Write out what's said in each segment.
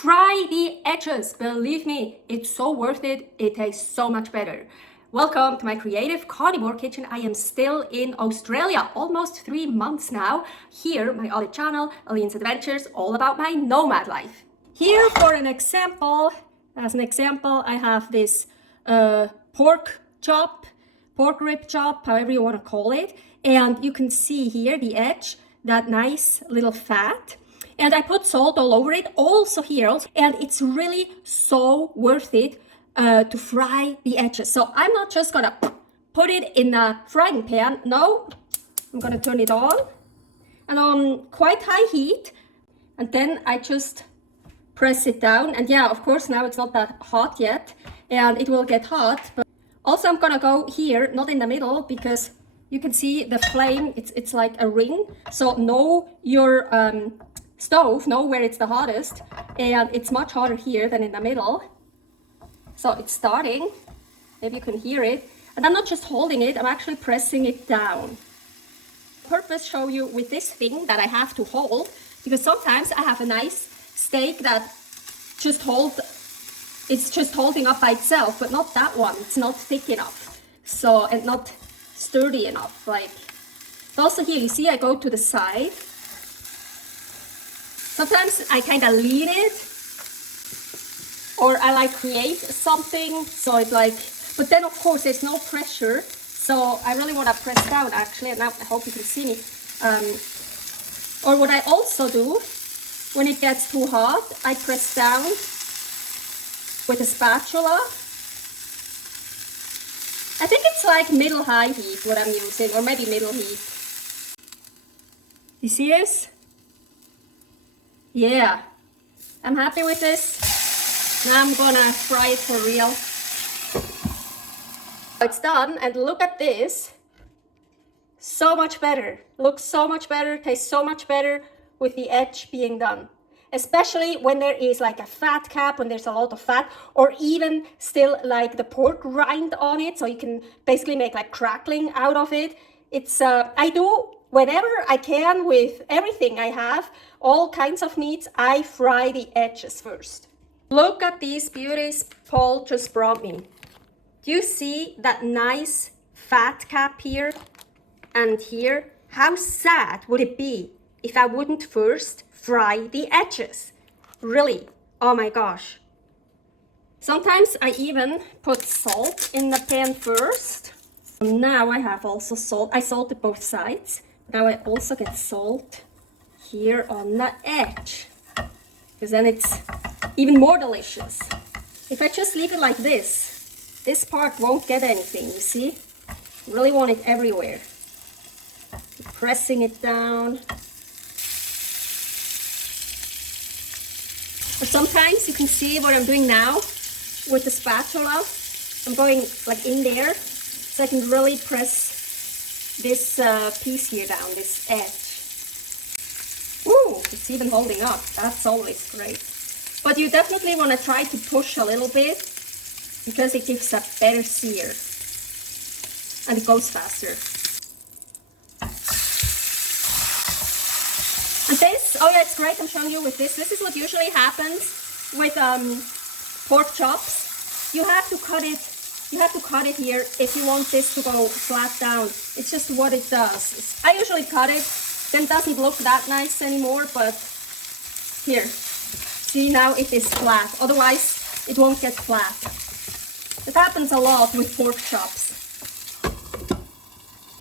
Fry the edges. Believe me, it's so worth it. It tastes so much better. Welcome to my creative carnivore kitchen. I am still in Australia, almost 3 months now. Here, my other channel, Aline's Adventures, all about my nomad life. Here for an example, as an example, I have this pork rib chop, however you want to call it. And you can see here the edge, that nice little fat. And I put salt all over it, also here. And it's really so worth it to fry the edges. So I'm not just gonna put it in a frying pan. No, I'm gonna turn it on. And on quite high heat. And then I just press it down. And yeah, of course, now it's not that hot yet. And it will get hot. But also I'm gonna go here, not in the middle, because you can see the flame, it's like a ring. So know your stove, know where it's the hottest, and it's much hotter here than in the middle. So it's starting, maybe you can hear it, and I'm not just holding it, I'm actually pressing it down. Purpose show you with this thing that I have to hold, because sometimes I have a nice steak that it's just holding up by itself, but not that one. It's not thick enough, so, and not sturdy enough. Like also here, you see I go to the side. Sometimes I kind of lean it, or I like create something, so it's like, but then of course there's no pressure, so I really want to press down actually, and now I hope you can see me. Or what I also do, when it gets too hot, I press down with a spatula. I think it's like middle-high heat what I'm using, or maybe middle heat. You see this? Yeah, I'm happy with this. Now I'm gonna fry it for real. It's done, and look at this. So much better. Looks so much better, tastes so much better with the edge being done. Especially when there is like a fat cap, when there's a lot of fat, or even still like the pork rind on it, so you can basically make like crackling out of it. It's I do whenever I can with everything I have, all kinds of meats, I fry the edges first. Look at these beauties Paul just brought me. Do you see that nice fat cap here and here? How sad would it be if I wouldn't first fry the edges? Really, oh my gosh. Sometimes I even put salt in the pan first. Now I have also salt. I salted both sides. Now I also get salt here on the edge, because then it's even more delicious. If I just leave it like this part won't get anything, you see? Really want it everywhere. Pressing it down. Or sometimes you can see what I'm doing now with the spatula. I'm going like in there, so I can really press this piece here down, this edge. Ooh, it's even holding up. That's always great. But you definitely want to try to push a little bit, because it gives a better sear and it goes faster. And this, oh yeah, it's great. I'm showing you with this. This is what usually happens with pork chops. You have to cut it. You have to cut it here if you want this to go flat down. It's just what it does. I usually cut it, then it doesn't look that nice anymore, but here. See, now it is flat. Otherwise, it won't get flat. It happens a lot with pork chops.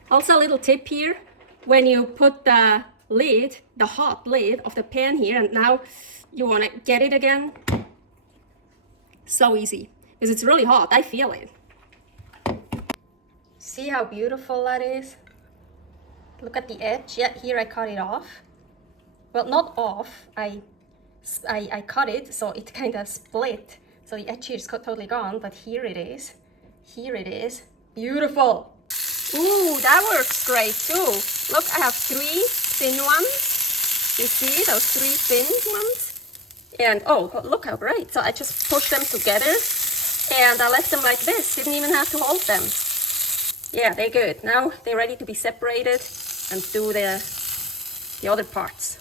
Also a little tip here, when you put the lid, the hot lid of the pan here, and now you want to get it again, so easy, because it's really hot. I feel it. See how beautiful that is? Look at the edge. Yeah, here I cut it off. Well, not off. I cut it so it kind of split. So the edge here is totally gone, but here it is. Here it is. Beautiful. Ooh, that works great too. Look, I have 3 thin ones. You see those 3 thin ones? And oh, look how great. So I just push them together and I left them like this. Didn't even have to hold them. Yeah, they're good. Now they're ready to be separated and do the other parts.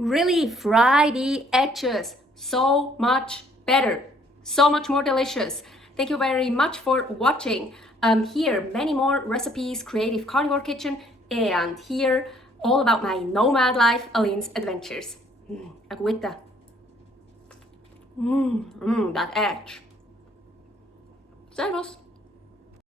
Really fry the edges. So much better. So much more delicious. Thank you very much for watching. Here, many more recipes, creative carnivore kitchen, and here, all about my nomad life, Aline's adventures. Aguita. That edge. Servus.